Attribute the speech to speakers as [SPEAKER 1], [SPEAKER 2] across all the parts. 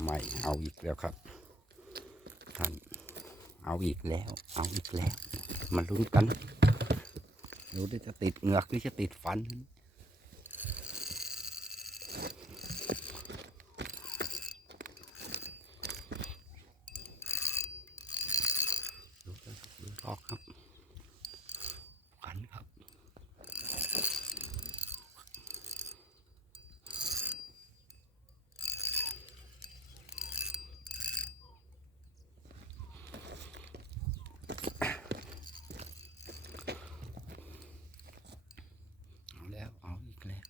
[SPEAKER 1] ใหม่เอาอีกแล้วครับ ท่าน เอาอีกแล้ว เอาอีกแล้ว มาลุ้นกันดูว่จะติดเหงือกหรือจะติดฟัน ดูกันดูลอกครับขันครับ เอาแล้ว เอาอีกแล้ว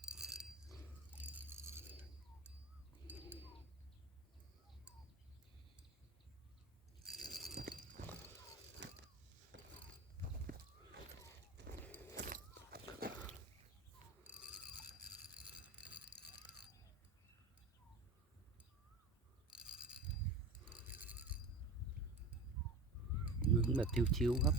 [SPEAKER 1] มึ งแบบชิวๆครับ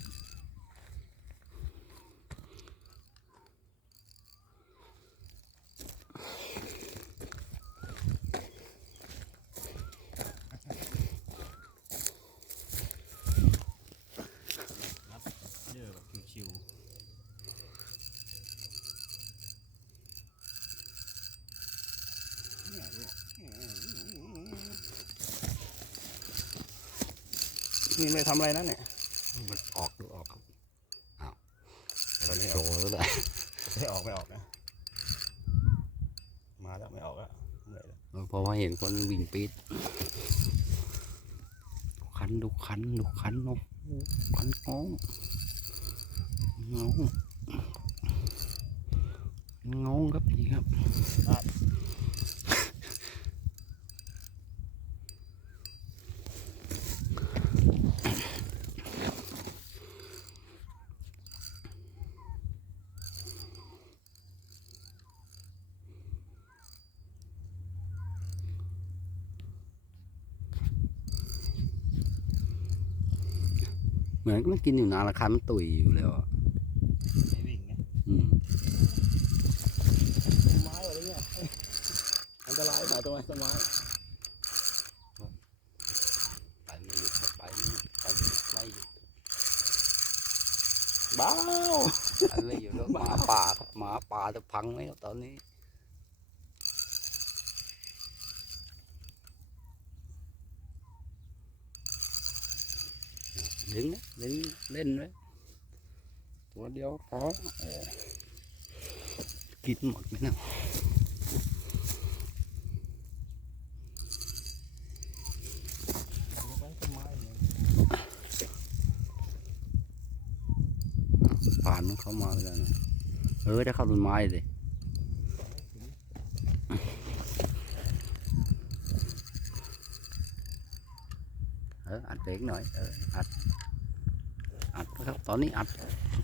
[SPEAKER 2] เยอะแบบชิว
[SPEAKER 3] นี่ไม่ทำอะไรนั่นเนี่ย
[SPEAKER 1] มันออกดูออกครับอ้าวตอนนี้โชว์แล้วแหละ
[SPEAKER 3] ไม่ออกไม่ออกนะ มาแล้วไม่ออกแล้วเหนื่อยแล้ว
[SPEAKER 1] เพราะว่าเห็นคนวิ่งปีดดูคันดูคันดูคันเนาะคันงงงงงงครับนี่ครับ เหมือนมันกินอยู่นานละคันมันตุยอยู่แล้วอะ
[SPEAKER 2] ๆไม่วิ่งไง
[SPEAKER 1] อืม
[SPEAKER 3] ต้นไม้อะไรเงี้ยอันตรายหน่อยต้นไม้ต้นไม้
[SPEAKER 1] ไปไม่หยุดครับไปไม่หยุดไปไม่หยุดไม่หยุด
[SPEAKER 3] บ้าว
[SPEAKER 1] ไปไม่หยุดแล้วหมาป่าครับหมาป่าจะพังไหมครับตอนนี้ ดึงนะดึงเล่นไว้ตัวเดียวพอเออกินหมดไหมนะ
[SPEAKER 3] ต้นไม้เนี่ย
[SPEAKER 1] ผ่านมันเข้ามาแล้วนะเออจะเข้าต้นไม้เลยเอออัดเบรกหน่อยเอออัดอัด นะครับ ตอนนี้อัด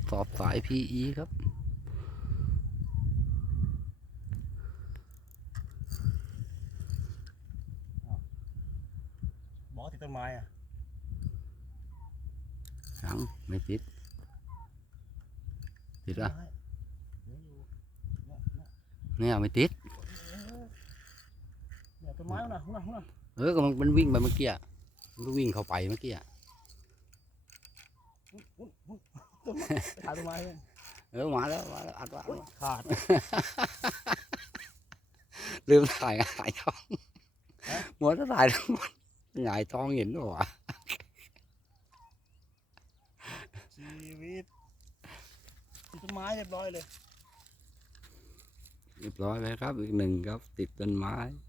[SPEAKER 1] สอบสาย PE ครับ
[SPEAKER 3] บอกติดต้นไม้อะ
[SPEAKER 1] ยังไม่ติด ติดละ
[SPEAKER 3] ไม้เหลืออยู่เนี่ยเนี่ย
[SPEAKER 1] เนี่ยไม่ติด
[SPEAKER 3] เนี่ยต้นไม้น่ะน่ะน่ะ
[SPEAKER 1] เออก็มันมันวิ่งไปเมื่อกี้อะมันก็วิ่งเข้าไปเมื่อกี้อะ
[SPEAKER 3] อุ๊ยอุ๊ย ต้นไม้ไปหาต้นไม้เลย
[SPEAKER 1] เออมาแล้วมาแล้วอัดว่า
[SPEAKER 3] อุ๊ยขาด
[SPEAKER 1] ลืมถ่ายหงายท้อง
[SPEAKER 3] ฮะ
[SPEAKER 1] มัวจะถ่ายทั้งหมดหงายท้องเห็นหรอวะ
[SPEAKER 3] ชีวิตติดต้นไม้เรียบร้อยเลย
[SPEAKER 1] เรียบร้อยแล้วครับอีกหนึ่งครับ ติดต้นไม้
[SPEAKER 3] เ